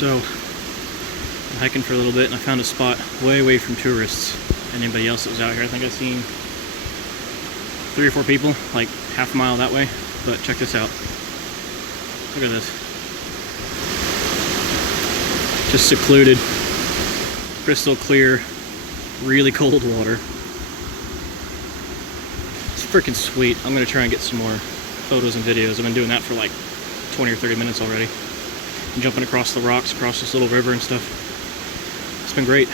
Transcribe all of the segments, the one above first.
So I'm hiking for a little bit and I found a spot way away from tourists and anybody else that was out here. I think I've seen 3 or 4 people, like half a mile that way. But check this out. Look at this. Just secluded, crystal clear, really cold water. It's freaking sweet. I'm gonna try and get some more photos and videos. I've been doing that for like 20 or 30 minutes already. I'm jumping across the rocks, across this little river and stuff. It's been great.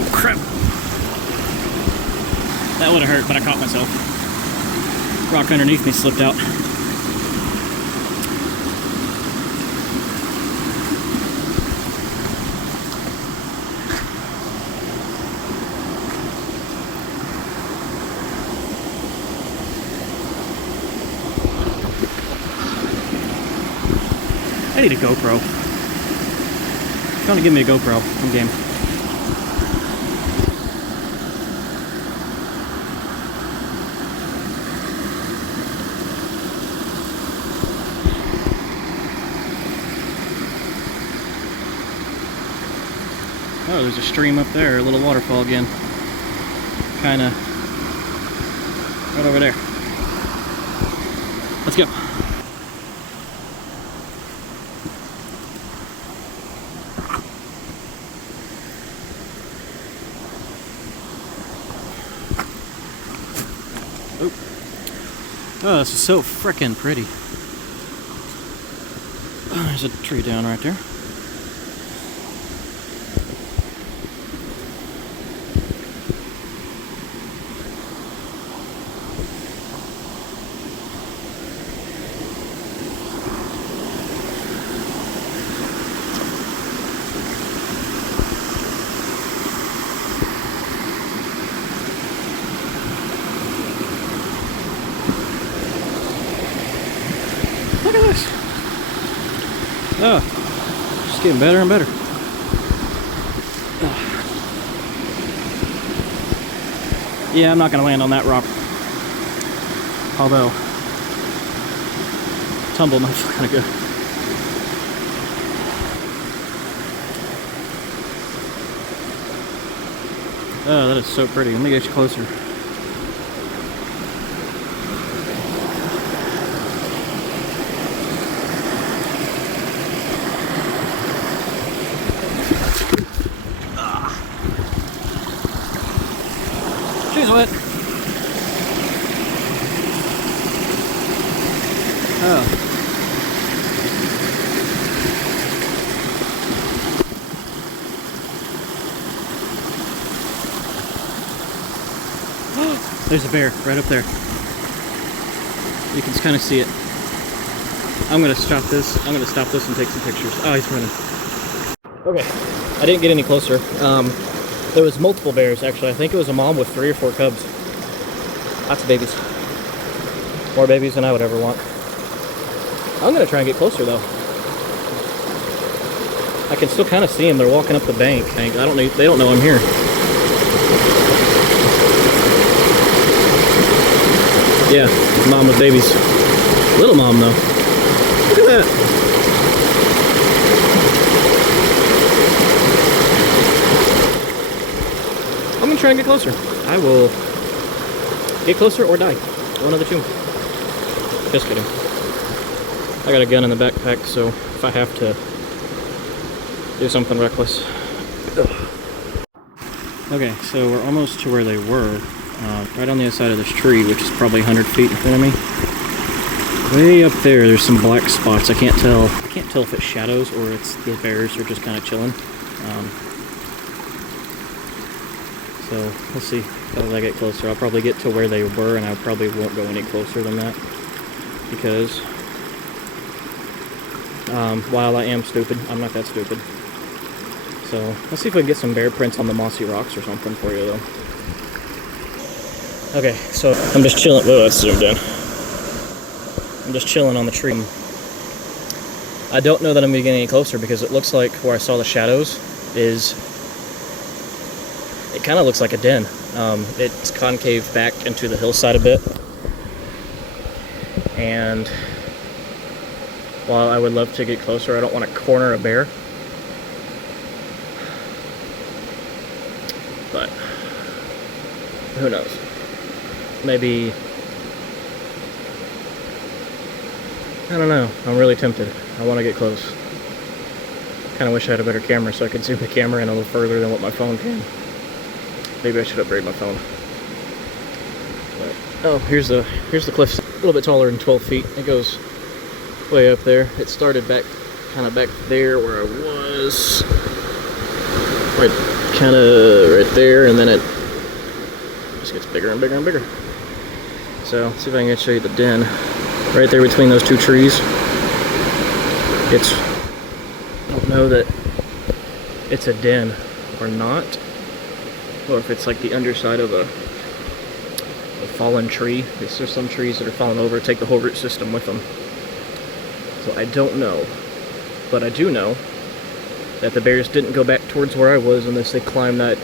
Oh crap! That would have hurt, but I caught myself. Rock underneath me slipped out. I need a GoPro. If you want to give me a GoPro, I'm game. Oh, there's a stream up there, a little waterfall again. Kinda right over there. Let's go. Oh, this is so frickin' pretty. Oh, there's a tree down right there. Look at this. Oh, just getting better and better. Oh. Yeah, I'm not going to land on that rock. Although, tumble might feel kind of good. Oh, that is so pretty. Let me get you closer. She's wet. Oh. There's a bear right up there. You can kind of see it. I'm gonna stop this. I'm gonna stop this and take some pictures. Oh, he's running. Okay, I didn't get any closer. There was multiple bears, actually. I think it was a mom with 3 or 4 cubs. Lots of babies. More babies than I would ever want. I'm gonna try and get closer, though. I can still kind of see them. They're walking up the bank. They don't know I'm here. Yeah, mom with babies. Little mom, though. Look at that. I'm gonna try and get closer. I will get closer or die. One of the two. Just kidding. I got a gun in the backpack, so if I have to do something reckless. Okay, so we're almost to where they were. Right on the other side of this tree, which is probably 100 feet in front of me. Way up there, there's some black spots. I can't tell if it's shadows or it's the bears are just kind of chilling. So we'll see as I get closer. I'll probably get to where they were, and I probably won't go any closer than that because While I am stupid, I'm not that stupid. So let's see if we can get some bear prints on the mossy rocks or something for you, though. Okay, so I'm just chilling. Whoa, that's zoomed in. I'm just chilling on the tree. I don't know that I'm going to get any closer because it looks like where I saw the shadows is... It kind of looks like a den. It's concave back into the hillside a bit. And while I would love to get closer, I don't want to corner a bear. But who knows? Maybe... I don't know. I'm really tempted. I want to get close. Kind of wish I had a better camera so I could zoom the camera in a little further than what my phone can. Maybe I should upgrade my phone. But, oh, here's the cliff. A little bit taller than 12 feet. It goes way up there. It started back, kind of back there where I was. Right, kind of right there, and then it just gets bigger and bigger and bigger. So, let's see if I can show you the den. Right there between those two trees. It's, I don't know that it's a den or not, or if it's like the underside of a fallen tree. There's some trees that are falling over, take the whole root system with them. So I don't know, but I do know that the bears didn't go back towards where I was unless they climbed that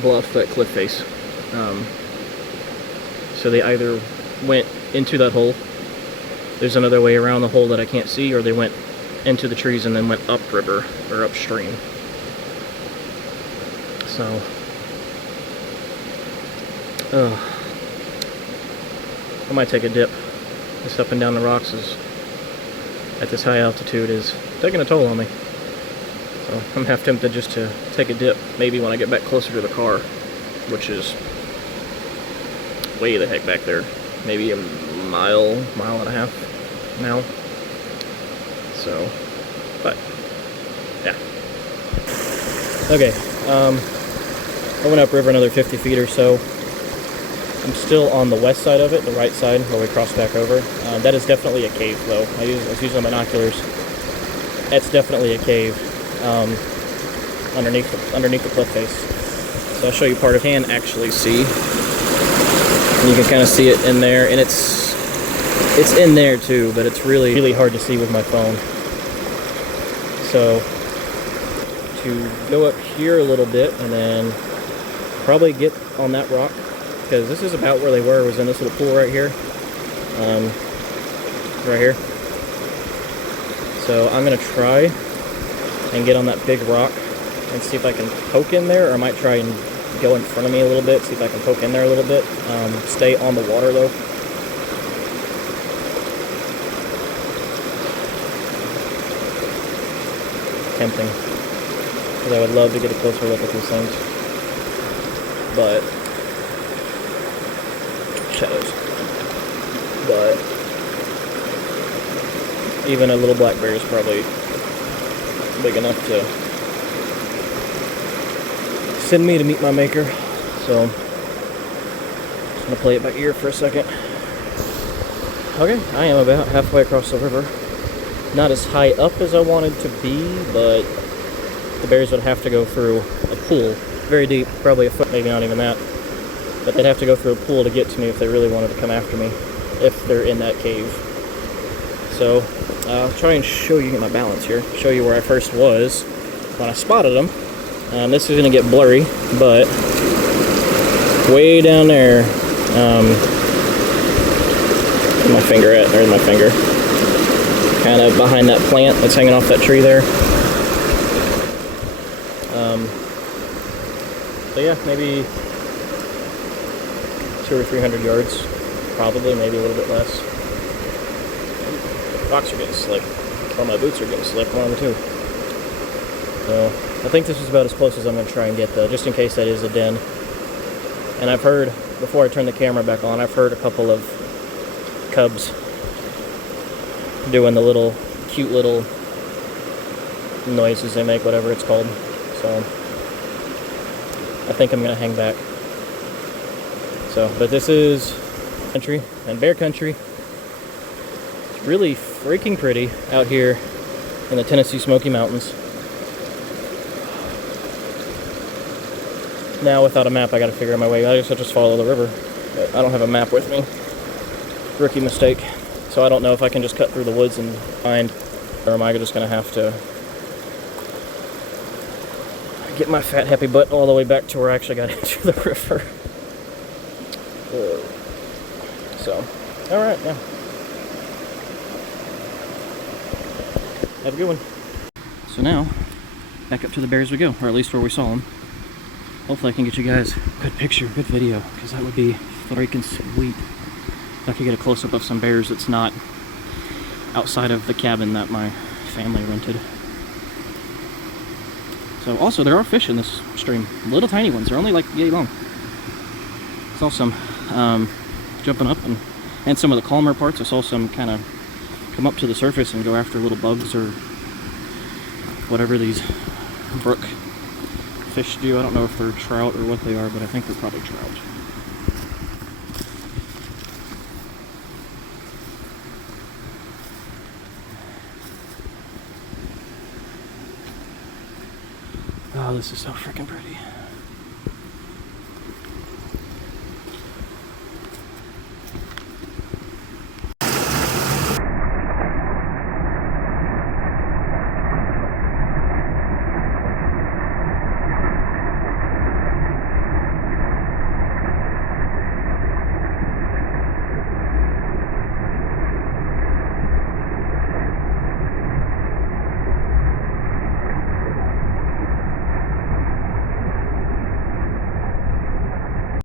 bluff, that cliff face. So they either went into that hole, there's another way around the hole that I can't see, or they went into the trees and then went upriver or upstream. So, I might take a dip. This up and down the rocks is, at this high altitude, is taking a toll on me. So I'm half tempted just to take a dip, maybe when I get back closer to the car, which is way the heck back there. Maybe a mile and a half now. So, but, yeah. Okay, I went upriver another 50 feet or so. I'm still on the west side of it, the right side, where we crossed back over. That is definitely a cave, though. I was using binoculars. That's definitely a cave underneath the cliff face. So I'll show you part of it. You can actually see. And you can kind of see it in there, and it's in there too, but it's really hard to see with my phone. So to go up here a little bit and then probably get on that rock, because this is about where they were, was in this little pool right here. Right here. So I'm gonna try and get on that big rock and see if I can poke in there, or I might try and go in front of me a little bit, see if I can poke in there a little bit. Stay on the water though. Tempting, because I would love to get a closer look at these things, but shadows. But even a little black bear is probably big enough to send me to meet my maker. So I'm just gonna play it by ear for a second. Okay, I am about halfway across the river. Not as high up as I wanted to be, but the bears would have to go through a pool, very deep, probably a foot, maybe not even that. But they'd have to go through a pool to get to me if they really wanted to come after me, if they're in that cave. So I'll try and show you, get my balance here, show you where I first was when I spotted them. This is going to get blurry, but way down there, where's my finger at? There's my finger. Kind of behind that plant that's hanging off that tree there. So yeah, maybe 200 or 300 yards, probably, maybe a little bit less. Rocks are getting slick, or my boots are getting slick, one of the two. So I think this is about as close as I'm going to try and get, though, just in case that is a den. And I've heard, before I turn the camera back on, I've heard a couple of cubs doing the little, cute little noises they make, whatever it's called. So I think I'm going to hang back. So, but this is country and bear country. It's really freaking pretty out here in the Tennessee Smoky Mountains. Now without a map, I gotta figure out my way. I guess I'll just follow the river. But I don't have a map with me. Rookie mistake. So I don't know if I can just cut through the woods and find, or am I just gonna have to get my fat happy butt all the way back to where I actually got into the river. So, alright, yeah. Have a good one. So now, back up to the bears we go, or at least where we saw them. Hopefully I can get you guys a good picture, good video, because that would be freaking sweet. If I could get a close-up of some bears that's not outside of the cabin that my family rented. So also, there are fish in this stream. Little tiny ones. They're only like yay long. Saw some jumping up, and some of the calmer parts, I saw some kind of come up to the surface and go after little bugs or whatever these brook fish do. I don't know if they're trout or what they are, but I think they're probably trout. Oh, this is so freaking pretty.